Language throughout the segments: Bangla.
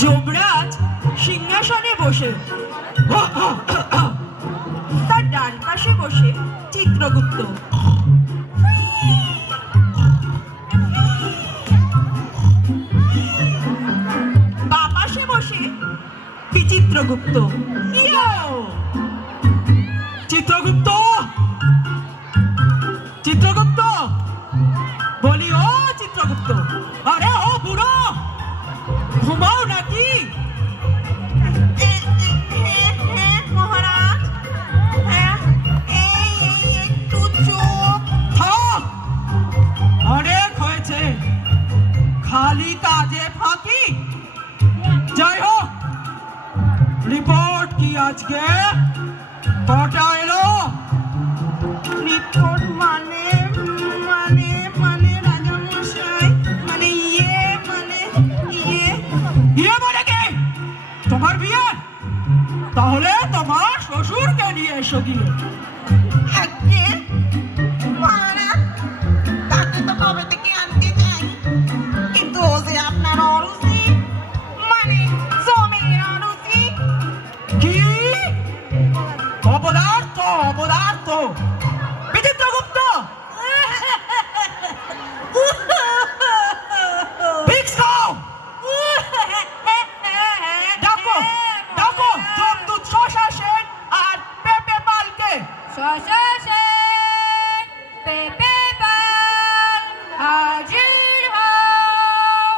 যমরাজ সিংহাসনে বসে, তার ডান পাশে বসে চিত্রগুপ্ত, বাঁ পাশে বসে বিচিত্রগুপ্ত। চিত্রগুপ্ত, চিত্রগুপ্ত, বলি ও চিত্রগুপ্ত, আরে ও বুড়ো, ঘুমাও নাকি? মহারাজ, একটু চোখ। অনেক হয়েছে, খালি কাজে ফাঁকি। যাই হোক, রিপোর্ট কি আজকে? কটা এলো? রিপোর্ট মানে মানে মানে রাজামশাই, মানে ইয়ে মানে কে? তোমার বিয়ে? তাহলে তোমার শ্বশুরকে নিয়ে এসো গিয়ে। আজকে মহারাজ, তাকে তো কবে থেকে আনতে চাই, কিন্তু ও যে আপনার অরুচি, মানে জমির অরুচি। কি অপদার্থ, অপদার্থ! বিচিত্রগুপ্ত, ভিক্স খাও। ডাকো, ডাকো যমদূত শশা সেন আর পেপে পালকে। শশা সেন, পেপে পাল, হাজির হও।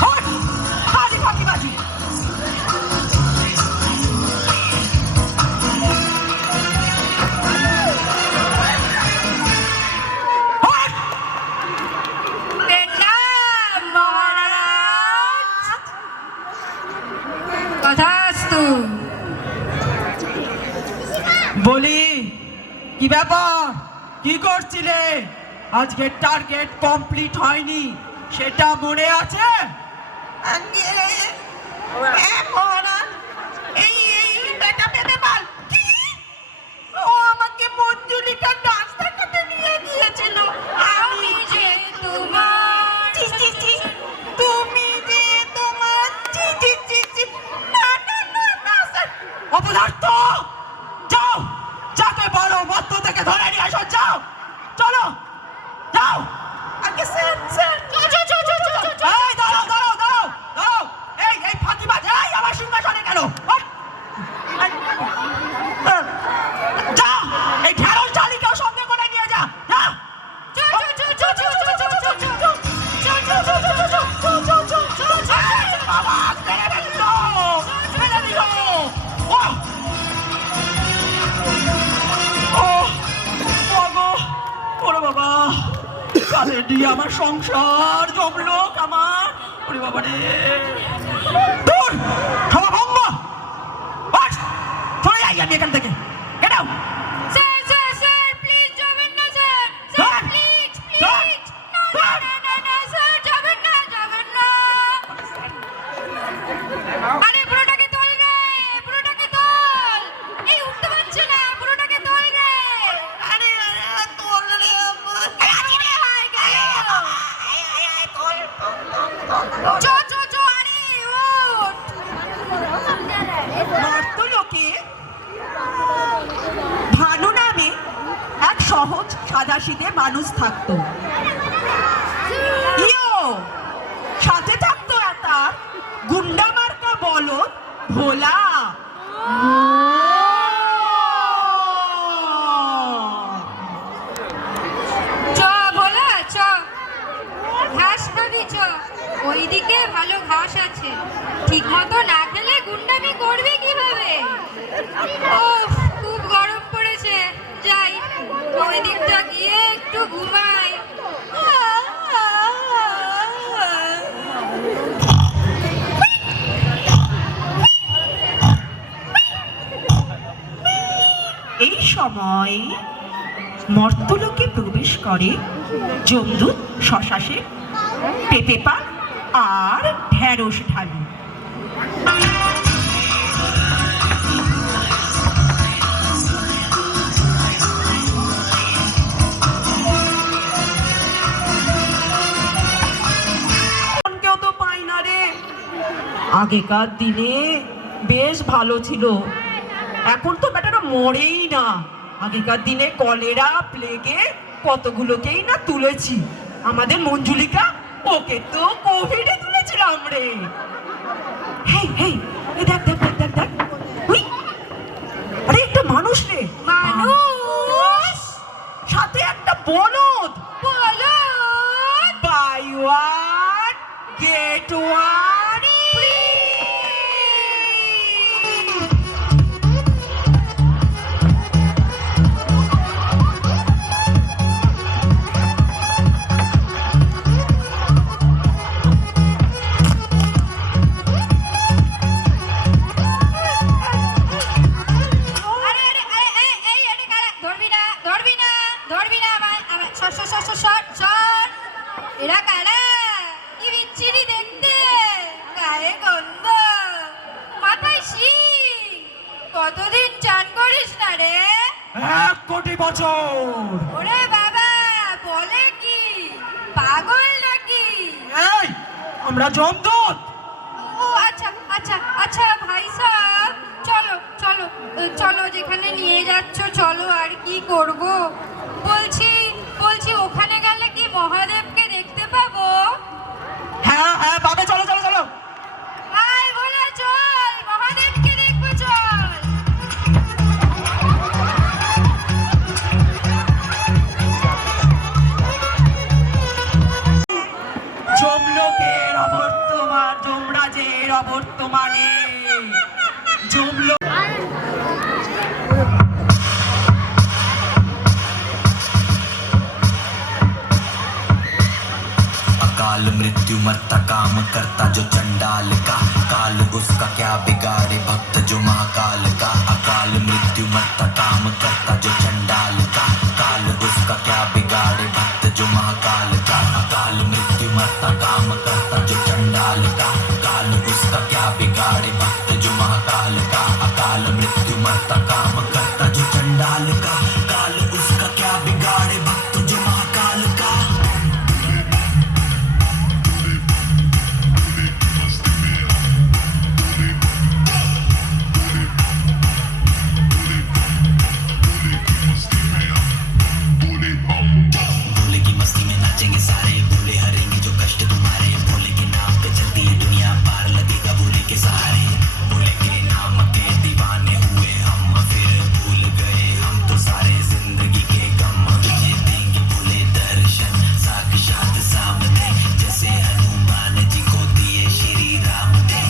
হট, বাজি ফাঁকিবাজি। হট! দেখলাম মহারাজ। তথাস্তু। বলি, কি ব্যাপার? কি করছিলে? আজকে টার্গেট কমপ্লিট হয়নি, সেটা মনে আছে? আজকে মহারাজ, এই বেটা পেতে পাল কি, ও আমাকে মঞ্জুলিকার ডান্স দেখাতে নিয়ে গিয়েছিল। আমি যে তোমার, ছি, ছি, ছি, তুমি যে তোমার, ছি, ছি, ছি, ছি, না, না, না, না, স্যার। অপদার্থ! যাও, যাকে বলো মধ্য থেকে ধরে নিয়ে আসো, যাও, চলো, যাও। আগে স্যার, স্যার, এই দাঁড়াও, দাঁড়াও, দাঁড়াও, দাঁড়াও। এই এই ফাঁকিবাজ, এই আমার সিংহাসনে গেল। যা, এই ঢেঁড়স জালিকেও সঙ্গে করে নিয়ে যা, যা। বাবা, মেরে দিল, মেরে দিল। ওহ! ওহ, বাবা, ওরে বাবা, কালে দিয়ে আমার সংসার জমলো আমার। ওরে বাবা রে, দূর, সভা ভঙ্গ। বাস, চলে যাই আমি এখান থেকে। Get out! Sir, sir, sir, please যাবেন না স্যার। Sir, please, please. না, না, না, না, স্যার, যাবেন না, যাবেন না। আরে বুড়োটাকে তোল রে, বুড়োটাকে তোল। এই উঠতে পারছে না, বুড়োটাকে তোল রে। আরে তোল রে আমার। আরে হায় গেল। চ, চ, চ, আরে ওঠ। মর্তলোকে ভানু নামে এক সহজ সাদাসিধে মানুষ থাকতো। সাথে থাকতো তার গুন্ডা মার্কা বলদ ভোলা। চ ভোলা, চ। ঘাস খাবি, চ। ওইদিকে ভালো ঘাস আছে। ঠিক মতো না খেলে গুন্ডামি করবি কিভাবে? ওহ, খুব গরম পড়েছে। যাই, ওই দিকটা গিয়ে একটু ঘুমাই। এই সময় মর্তলোকে প্রবেশ করে যমদূত শশা সেন, পেপে পাল আর ঢেঁড়স ঢালু। কেউ তো পাই না রে। আগেকার দিনে বেশ ভালো ছিল, এখন তো বেটারা মরেই না। আগেকার দিনে কলেরা প্লেগে কতগুলোকেই না তুলেছি। আমাদের মঞ্জুলিকা, ওকে তো কোভিডে তুলেছিলাম রে। হেই হেই, এই দেখ দেখ দেখ দেখ দেখ, উই, আরে একটা মানুষ রে, মানুষ সাথে একটা বলদ। বলো buy one get one free. আরে আরে আরে এই এই এটা কারা? ধরবি না ধরবি না ধরবি না আমার সর সর সর সর সর সর। এরা কারা? কি বিচ্ছিরি দেখতে, গায়ে গন্ধ, মাথায় শিং। কতদিন চান করিস না রে? 1 কোটি বছর। ওরে বাবা, বলে কি, পাগল নাকি? এই আমরা জমদূত। ও আচ্ছা আচ্ছা আচ্ছা ভাই সাহেব, চলো চলো চলো, যেখানে নিয়ে যাচ্ছ চলো। আর কি করব? বলছি বলছি ওখানে গেলে কি মহাদেবকে দেখতে পাবো? হ্যাঁ হ্যাঁ পাবে, চলো চলো চলো। আয় বলে চল, মহাদেবকে দেখবো চল। যমলোকের অবর্তমান, যমরাজের অবর্তমানে যমলোক। अकाल मृत्यु मरता काम करता जो चंडाल का, काल उसका क्या बिगाड़े भक्त जो महाकाल का। अकाल मृत्यु मरता काम करता जो चंडाल का, काल उसका क्या बिगाड़े भक्त जो महाकाल का। अकाल मृत्यु मरता काम करता जो चंडाल का, काल उसका क्या बिगाड़े भक्त जो महाकाल का। अकाल मृत्यु मरता काम करता जो चंडाल का, काल उसका क्या बिगाड़े भक्त जो महाकाल का। भोले की मस्ती में नाचेंगे सारे, भोले हरेंगे जो कष्ट तुम्हारे। भोले के नाम पे चलती है दुनिया, पार लगेगा भोले के सहारे। भोले के नाम के दीवाने हुए हम, फिर भूल गए हम तो सारे जिंदगी के गम। तुझे देंगे भोले दर्शन साक्षात सामने, जैसे हनुमान जी को दिए श्री राम ने।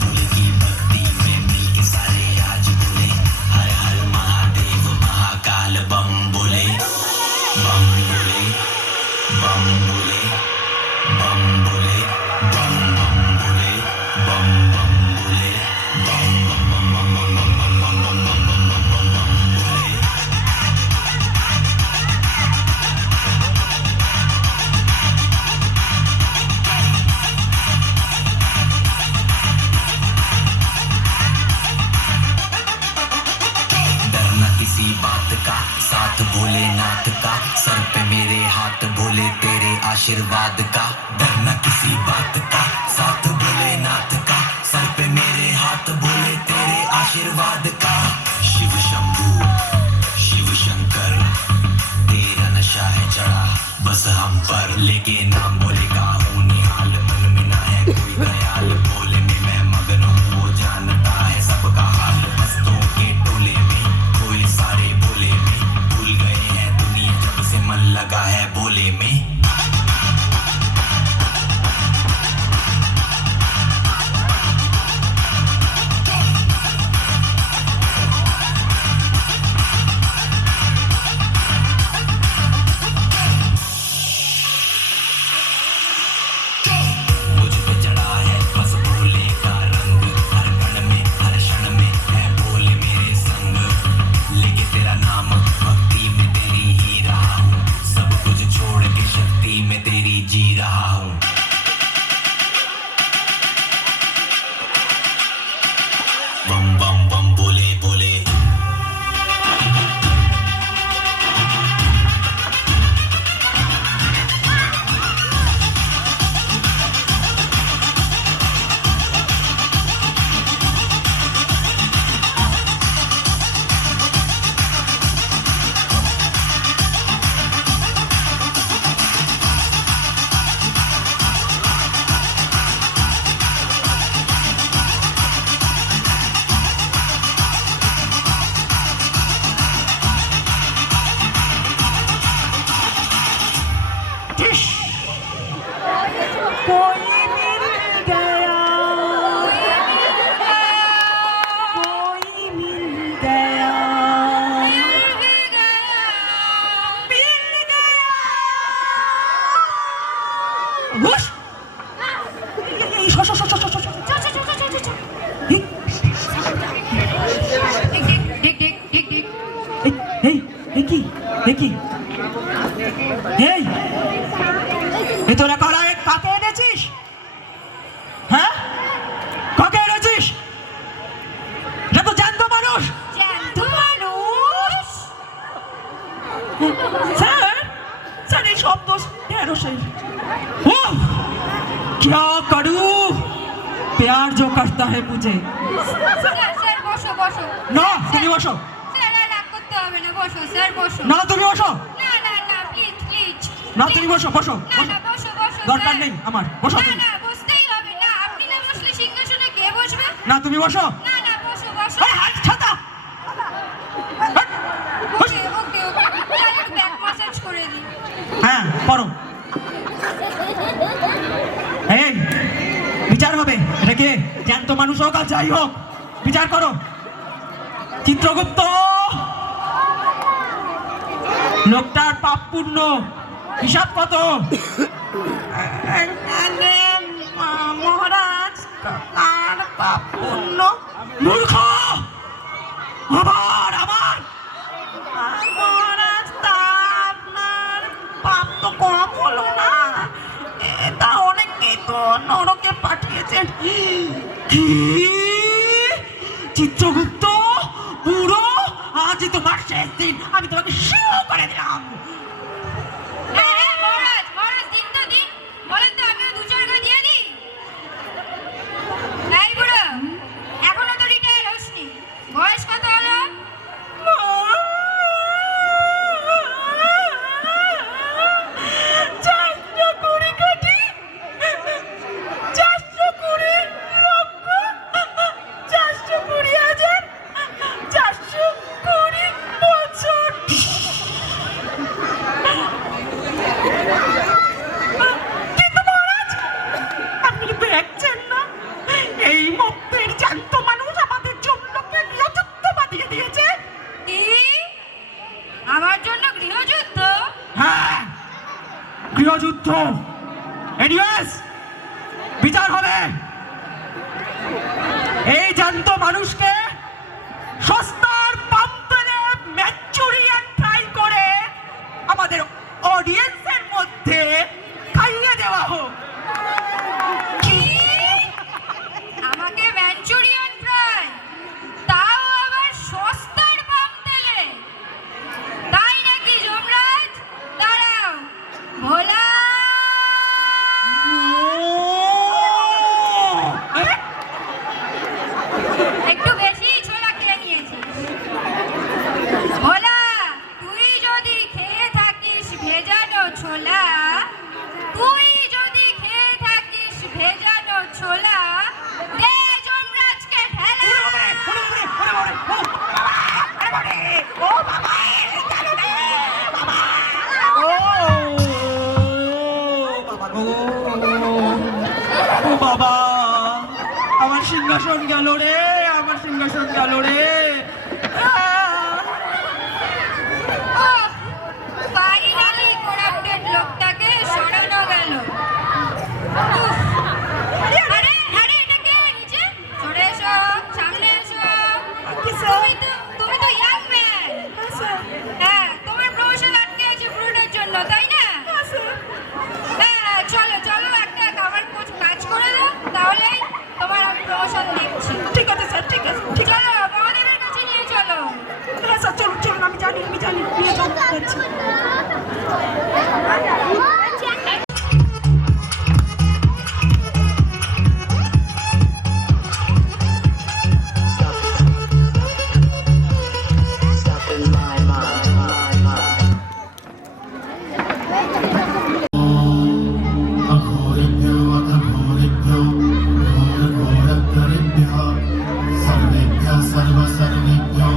भोले की भक्ति में मिल के सारे आज बोले, हर हर महादेव महाकाल बम बोले। बम बोले, बम बोले, बम बोले, बम बम बोले, बम बम बोले, बम बम बम बम बम बम बम बम बम बम बम बम बोले। डरना किसी बात का, साथ भोलेनाथ का, सर पे मेरे हाथ भोले तेरे आशीर्वाद का। डरना किसी बात का, साथ भोलेनाथ का, सर पे मेरे हाथ भोले तेरे आशीर्वाद का। शिव शंभू शिव शंकर, तेरा नशा है चढ़ा बस हम पर। लेके नाम भोले का हूँ निहाल, मन में ना है कोई ख्याल। भोले में मैं मगन हूँ, वो जानता है सबका हाल। मस्तों के टोले में कोई सारे भोले में, भूल गए हैं दुनिया जब से मन लगा है भोले में। प्यार जो करता है मुझे। স্যার স্যার বসো বসো না তুমি বসো, স্যার আর রাগ করতে হবে না, বসো স্যার বসো। না তুমি বসো, না না না প্লিজ প্লিজ না তুমি বসো, বসো না না বসো বসো দরকার স্যার। নেই আমার, বসো না তুমি। না বসতেই হবে না, আপনি না বসলে সিংহাসনে কে বসবে? না তুমি বসো। না না বসো বসো। এই, হাত ছাতা। হাট, বস। ওকে ওকে ওকে তাহলে ব্যাক ম্যাসাজ করে দিই। হ্যাঁ করো। এই বিচার হবে, এটা কে জ্যান্ত মানুষ হোক আর যাই হোক, বিচার করো। চিত্রগুপ্ত, লোকটার পাপ পুণ্য হিসাব কত? মহারাজ আর পাপ পুণ্য। মূর্খ, আবার আবার মহারাজ, তা আপনার পাপ তো কম হলো না, তা অনেককেই তো নরকে পাঠিয়েছেন। কি চিত্রগুপ্ত বুড়ো, আজ তোমার শেষ দিন, আমি তোমাকে শিও করে দিলাম। হ্যাঁ হ্যাঁ মহারাজ মহারাজ দিন তো দিন, বলেন তো আমিও দু চার দিয়ে দিই। এই বুড়ো এখনো তো রিটায়ার হসনি, বয়স কত হলো? 420 কোটি, 420 লক্ষ, 420,000, 420 বছর। কিন্তু মহারাজ, আপনি কি দেখছেন না এই মত্তের জ্যান্ত মানুষ আমাদের জন্যকে গৃহযুদ্ধ বাঁধিয়ে দিয়েছে? কি আমার জন্য গৃহযুদ্ধ? হ্যাঁ, গৃহযুদ্ধ। এনিওয়েজ, বিচার হবে। এই জ্যান্ত মানুষকে সস্তার পাম্পলে ম্যাচুরিয়ান ট্রাই করে আমাদের অডিয়েন্সের মধ্যে খাইয়ে দেওয়া হোক। কি আমাকে ম্যাঞ্চুরিয়ান ফ্রাই, তাও আবার সস্তার পাম তেলে? তাই নাকি যমরাজ? দাঁড়াও ভোলা। একটু বেশি ছোলা খেয়ে নিয়েছিস। ভোলা, তুই যদি খেয়ে থাকিস ভেজানো ছোলা, তুই যদি খেয়ে থাকিস ভেজানো ছোলা, দে যমরাজকে ঢেলা। ও বাবা, আমার সিংহাসন গেল রে, আমার সিংহাসন গেল রে। ফাইনালি করাপ্টেড লোকটাকে সরানো গেল। আরে আরে এটা কে নিচে? সরে এসো, সামনে এসো। তুমি তো ইয়াং ম্যান। হ্যাঁ, তোমার প্রমোশন আটকে আছে ব্রুডের জন্য, তাই না? হ্যাঁ, চলো চলো একটা কাজ করে দাও, তাহলেই তোমার আমি প্রমোশন দিচ্ছি। ঠিক আছে স্যার, ঠিক আছে, ঠিক আছে। চলো মহাদেবের কাছে নিয়ে চলো। হ্যাঁ স্যার, চলুন চলুন, আমি জানি নিয়ে যাচ্ছি। Stop in my mind. अघोरेभ्यो अथ घोरेभ्यो घोरघोरतरेभ्यः सर्वेभ्यः सर्वसर्वेभ्यो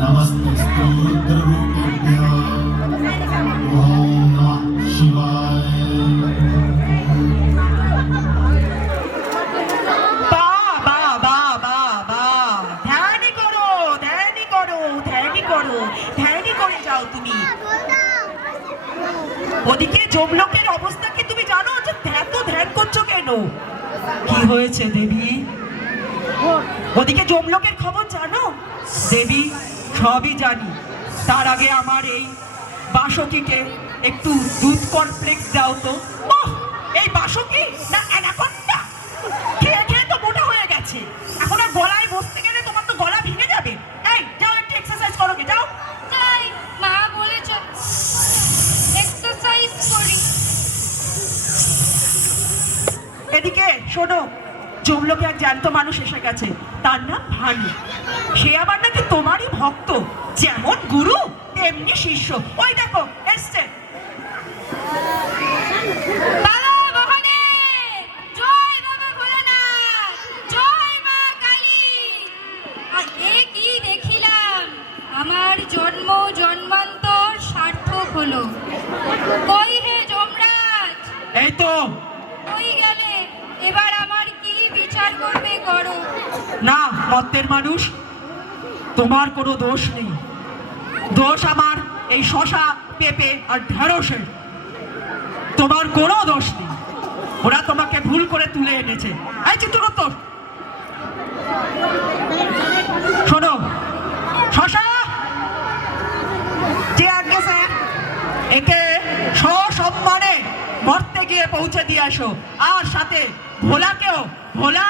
नमस्तेऽस्तु रुद्ररूपेभ्यः। ॐ नमः शिवाय। ধ্যানই করো, ধ্যানই করো, ধ্যানই করো, ধ্যানই করে যাও তুমি। ওদিকে যমলোকের অবস্থা কি তুমি জানো? যে এত ধ্যান করছো কেন? কি হয়েছে দেবী? ওদিকে যমলোকের খবর জানো? দেবী, সবই জানি। তার আগে আমার এই বাসকিকে একটু দুধ কমপ্লেক্স দাও তো। ওহ, এই বাসকি না অ্যানাকোন্ডা? খেয়ে খেয়ে তো মোটা হয়ে গেছে, এখন আর গলায় বসতে গেলে তোমার তো গলা ভেঙে যাবে। এই যাও, একটু এক্সারসাইজ করো, যাও। তাই মা বলেছে এক্সারসাইজ করি। এদিকে শোনো, জমলোকে এক জ্যান্ত মানুষ এসে গেছে, তার নাম ভানু। সে আবার নাকি তোমারই ভক্ত, যেমন গুরু তেমনি শিষ্য। ওই দেখো এসছে। বাবা মহাদেব, জয় বাবা ভোলানাথ, জয় মা কালী। আর এ কি দেখিলাম, আমার জন্ম জন্মান্তর সার্থক হলো। কই হে যমরাজ, এই তো। কই গেলে? এবার আমার কি বিচার করবে করো। না মত্তের মানুষ, তোমার কোনো দোষ নেই। দোষ আমার এই শশা, পেঁপে আর ঢেঁড়সের। তোমার কোনো দোষ নেই, ওরা তোমাকে ভুল করে তুলে এনেছে। এই চিত্রোত্তর শোনো, শশা যে আগে স্যার, একে সসম্মানে মর্তে গিয়ে পৌঁছে দিয়ে আসো, আর সাথে ভোলাকেও। ভোলা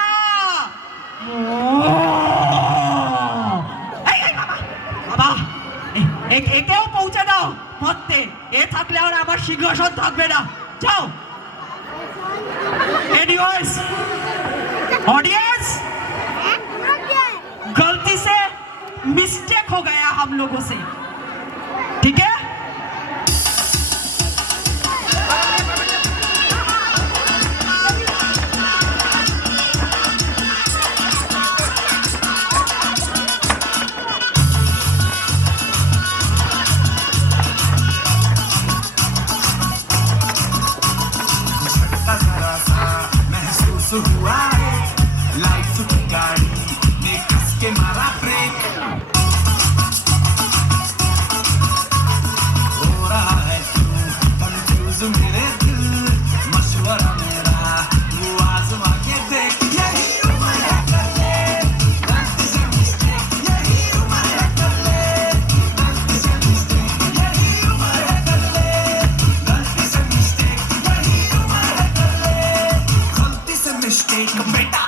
এই এই বাবা, বাবা একেও পৌঁছে দাও মর্তে। এ থাকলে আর আমার সিংহাসন থাকবে না। যাও। एनीवेज ऑडियंस, गलती से मिस्टेक हो गया हम लोगों से, ठीक है? महसूस हुआ है लाइफ की गाड़ी में कस के मारा ब्रेक। हो रहा है क्यों कंफ्यूज मेरे दिल, मशवरा मेरा वो आजमा के देख। यही उम्र है कर ले गलती से मिस्टेक, यही उम्र है कर ले गलती से मिस्टेक, यही उम्र है कर ले गलती से मिस्टेक, यही उम्र है कर ले गलती से मिस्टेक। बेटा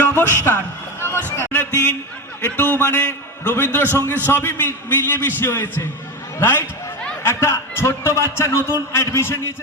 নমস্কার। নমস্কার। দিন একটু মানে রবীন্দ্রসঙ্গীত সবই মিলিয়ে মিশিয়ে হয়েছে, রাইট? একটা ছোট্ট বাচ্চা নতুন অ্যাডমিশন নিয়েছে।